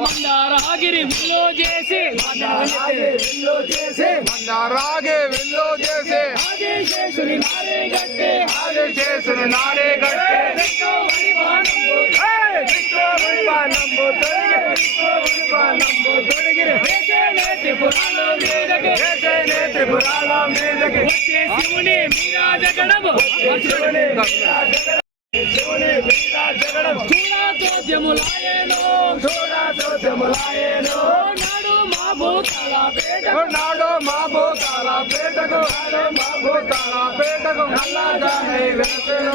మందారాగిరి willow చేసి మందారాగే willow చేసి ఆదిశేషుని నారే గట్టే ఆదిశేషుని నారే గట్టే త్రిపురాల మీదకి శివుని మీరా జగడము నాడు మా భూతాల పేటకు నల్లా జానై వెలసెను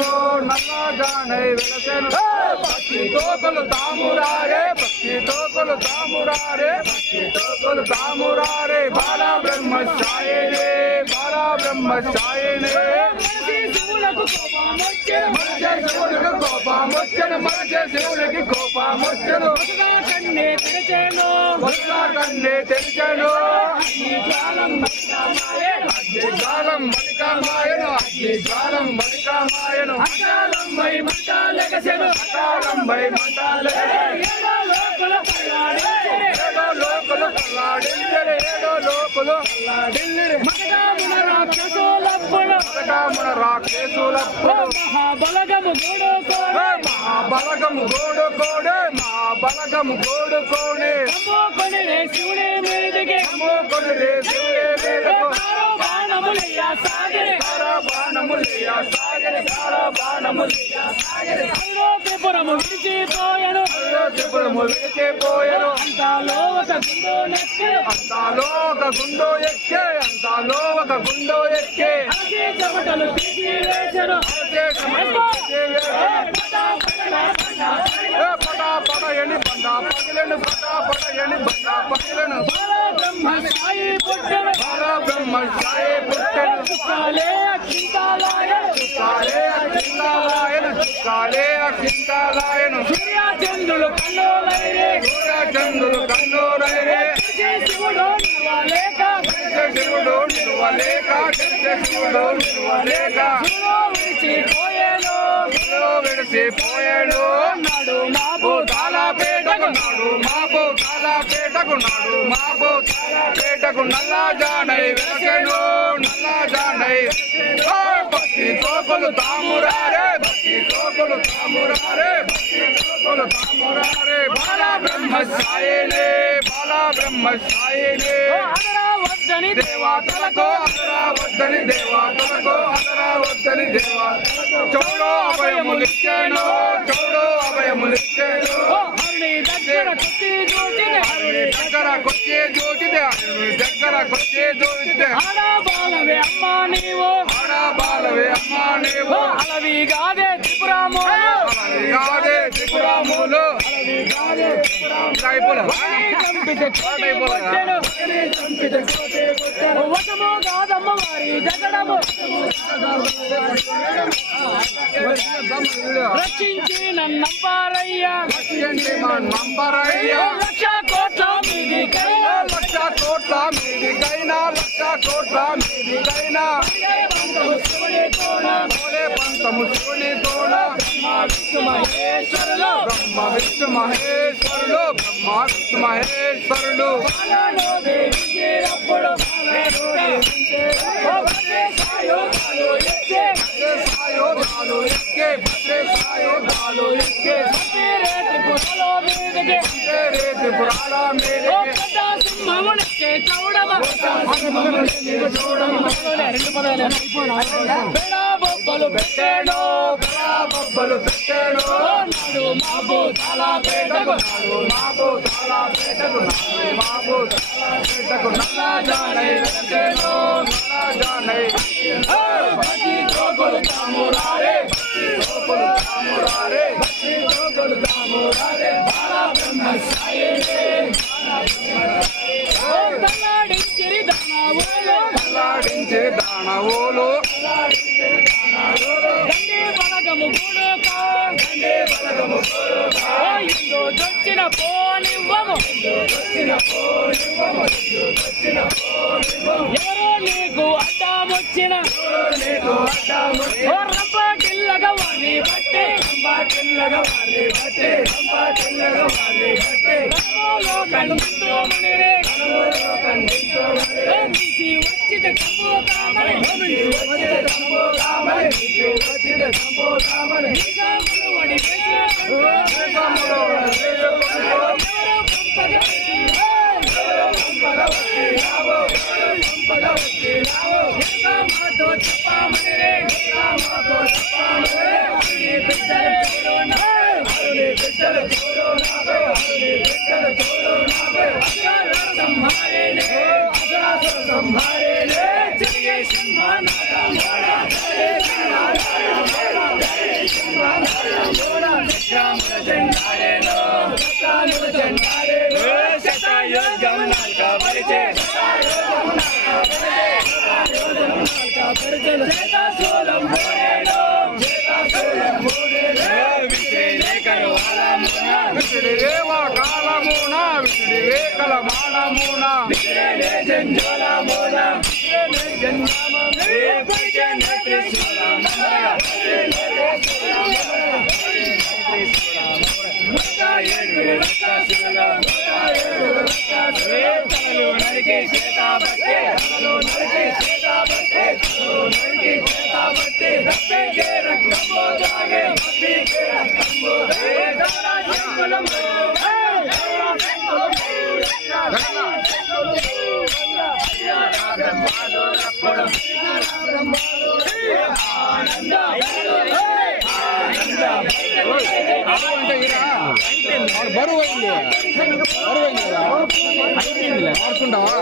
పక్షి తోకలు తామురారే బాల బ్రహ్మచాయనే శివునికి కోపమొచ్చెను కన్నే తెరచెను అగ్నిజ్వాలం మలికామాయను అకాలంబై మంటాలెగసెను ఏడో లోకలు కొల్లాడిల్లిరి మగడామున రాక్షసులప్పుడు మహాబలగము గోడు కోడే కొనిరే శివుని మీదికి బాణములయ్యా సాగిరి త్రిపురము విడిచిపోయను అంతాలో ఒక గుండో ఎక్కే చెమటలు తీసి వేసను పడయని బండా పగిలను బ్రహ్మసాయి పుట్టెను చుక్కాలే అక్షింతాలాయను సూర్యచంద్రులు కన్నులైరే శివుడు నిలువలేక విడిచిపోయాడు నాడు మా భూతాల పేటకు నల్లా జానై వెలసెను భక్తి తోకలు తామురారే బాల బ్రహ్మచాయనే వద్దని దేవాతలకో చౌడో అభయములిచ్చాను హరుని దగ్గర కొచ్చే జోచితే ఆడబాలవే అమ్మా నీవు అలవిగాదే త్రిపురాములు చంపితే వశము కాదమ్మ వారి జగడము రక్షించి నన్నంపారయ్యా లక్ష కోట్ల మీదికైనా పంతము శివుని తోడ విష్ణు మహేశ్వరులు బ్రహ్మ విష్ణు మహేశ్వరులు బ్రహ్మ విష్ణు మహేశ్వరులు బాలలో దేవించేటప్పుడు సాయోగాలు ఎత్తే సాయోధాలు ఎక్కే భద్రే సాయోధాలు ఎక్కే రేతి పురలో మీదకి రేతి పురాణ ఓ మేలకే పెద్ద సింహమునకే చౌడమ రెండు పదాలు బెడా బొబ్బలు పెట్టాడు బొబ్బలు పెట్టాడు నాడు మాకు చాలా పేటకు మాకు చాలా పెట్టకు మాకు చాలా పెట్టకు నల్లా జానై పెట్టాడు నల్లా జానై భక్తి జోగులు తామురారే బాలా బ్రహ్మ సాయనే ఓ కల్లాడించిరి దానవులు లాడించే దానవులు గండే బలగము గుడుక ఓ ఇందో దొచ్చిన పోనివ్వము ఎవరో నీకు అడ్డామొచ్చిన ఓ రంప కిల్లగా వారిని బట్టి రంపలో కండుతోమనిరే తీసి వచ్చిన చంపుతామని నిజాములు వడి వేసినట్టు ఎవరో పంపగా మాతో చెప్పమనిరే సంహారే చలిగే సింహాన విసిడిరేవ కాలమున విసిడిరే కలమానమున బరువు అయింది కదా ఆడుకుంటావా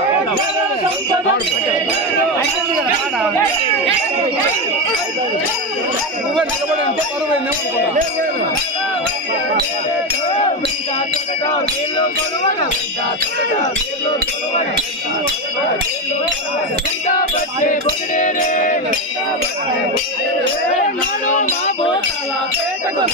నువ్వే నిలబడి ఉంటే బరువు అయింది నాడు మా భూతాల పేటకు